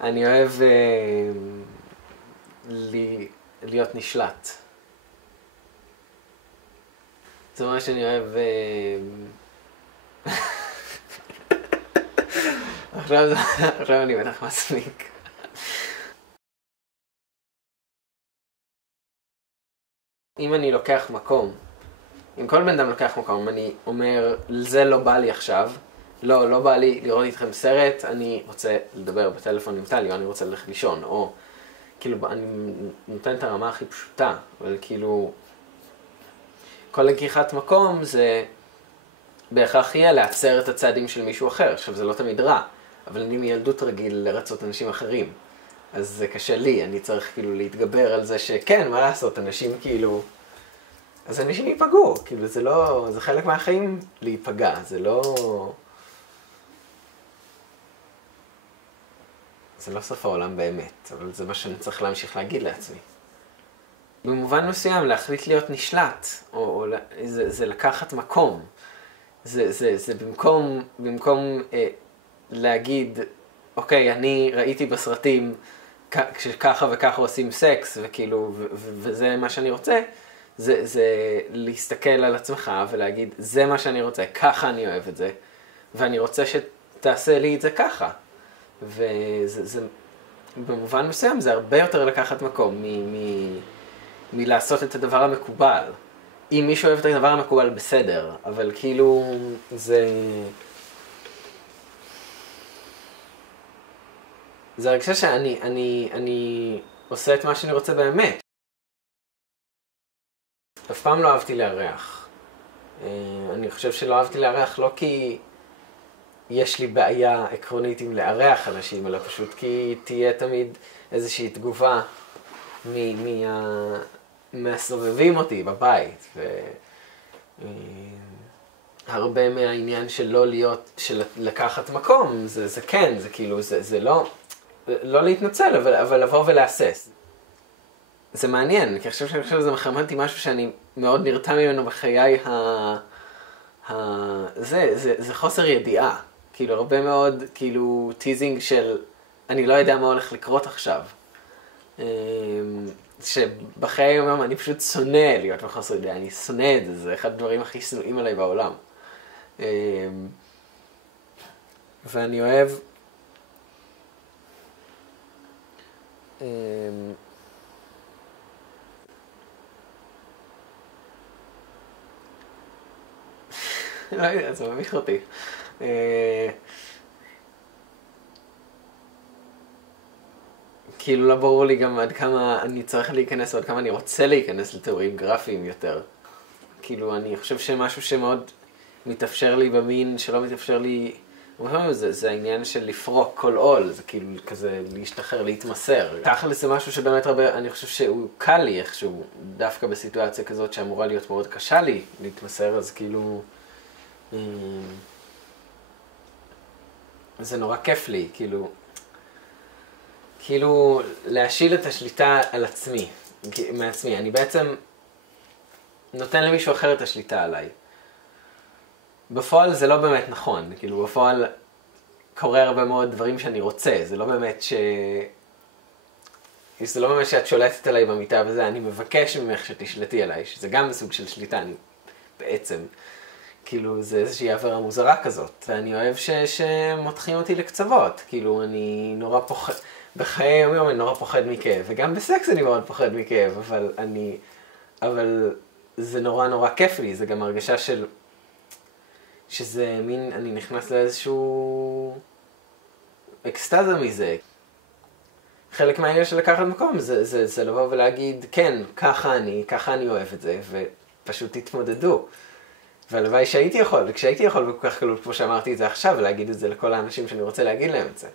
אני אוהב להיות נשלט. זאת אומרת שאני אוהב... עכשיו אני בטח מספיק. אם אני לוקח מקום, אם כל בן אדם לוקח מקום, אני אומר, זה לא בא לי עכשיו, לא בא לי לראות איתכם סרט, אני רוצה לדבר בטלפון עם טלי, או אני רוצה ללכת לישון, או כאילו, אני נותן את הרמה הכי פשוטה, אבל כאילו, כל לקיחת מקום זה בהכרח יהיה לעצר את הצעדים של מישהו אחר. עכשיו, זה לא תמיד רע, אבל אני מילדות רגיל לרצות אנשים אחרים. אז זה קשה לי, אני צריך כאילו להתגבר על זה שכן, מה לעשות, אנשים כאילו... אז אנשים ייפגעו, כאילו זה לא... זה חלק מהחיים להיפגע, זה לא... זה לא סוף העולם באמת, אבל זה מה שאני צריך להמשיך להגיד לעצמי. במובן מסוים, להחליט להיות נשלט, או זה לקחת מקום. זה במקום להגיד, אוקיי, אני ראיתי בסרטים שככה וככה עושים סקס, וכאילו, וזה מה שאני רוצה, זה להסתכל על עצמך ולהגיד, זה מה שאני רוצה, ככה אני אוהב את זה, ואני רוצה שתעשה לי את זה ככה. וזה, במובן מסוים, זה הרבה יותר לקחת מקום מלעשות את הדבר המקובל. אם מישהו אוהב את הדבר המקובל, בסדר, אבל כאילו, זה הרגשה שאני עושה את מה שאני רוצה באמת. אף פעם לא אהבתי לארח. אני חושב שלא אהבתי לארח לא כי יש לי בעיה עקרונית עם לארח אנשים, אלא פשוט כי תהיה תמיד איזושהי תגובה מהסובבים אותי בבית. הרבה מהעניין של לא להיות, של לקחת מקום, זה כן, זה כאילו, זה לא להתנצל, אבל לבוא ולהסס. זה מעניין, כי אני חושב שזה מחרמנתי משהו שאני מאוד נרתע ממנו בחיי זה חוסר ידיעה. כאילו, הרבה מאוד, כאילו, טיזינג של אני לא יודע מה הולך לקרות עכשיו. שבחיי היום אני פשוט שונא להיות בחוסר ידיעה, אני שונא את זה, זה אחד הדברים הכי שנואים עליי בעולם. ואני אוהב... לא יודע, זה מביך אותי. כאילו לא ברור לי גם עד כמה אני צריך להיכנס, או עד כמה אני רוצה להיכנס לתיאורים גרפיים יותר. כאילו אני חושב שמשהו שמאוד מתאפשר לי במין, שלא מתאפשר לי, זה העניין של לפרוק כל עול, זה כאילו כזה להשתחרר, להתמסר. תכל'ס זה משהו שבאמת הרבה, אני חושב שהוא קל לי איכשהו, דווקא בסיטואציה כזאת שאמורה להיות מאוד קשה לי להתמסר, אז כאילו... זה נורא כיף לי, כאילו להשיל את השליטה על עצמי, מעצמי. אני בעצם נותן למישהו אחר את השליטה עליי. בפועל זה לא באמת נכון, כאילו בפועל קורה הרבה מאוד דברים שאני רוצה, זה לא באמת שאת שולטת עליי במיטה וזה, אני מבקש ממך שתשלטי עליי, שזה גם סוג של שליטה, אני בעצם, כאילו זה איזושהי עבירה מוזרה כזאת, ואני אוהב שמותחים אותי לקצוות, כאילו אני נורא פוחד, בחיי היום אני נורא פוחד מכאב, וגם בסקס אני מאוד פוחד מכאב, אבל זה נורא כיף לי, זה גם הרגשה שזה מין, אני נכנס לאיזשהו אקסטאזה מזה. חלק מהעניין של לקחת מקום זה לבוא ולהגיד, כן, ככה אני אוהב את זה, ופשוט תתמודדו. והלוואי שהייתי יכול, וכשהייתי יכול בכל כך קלות כמו שאמרתי את זה עכשיו, ולהגיד את זה לכל האנשים שאני רוצה להגיד להם את זה.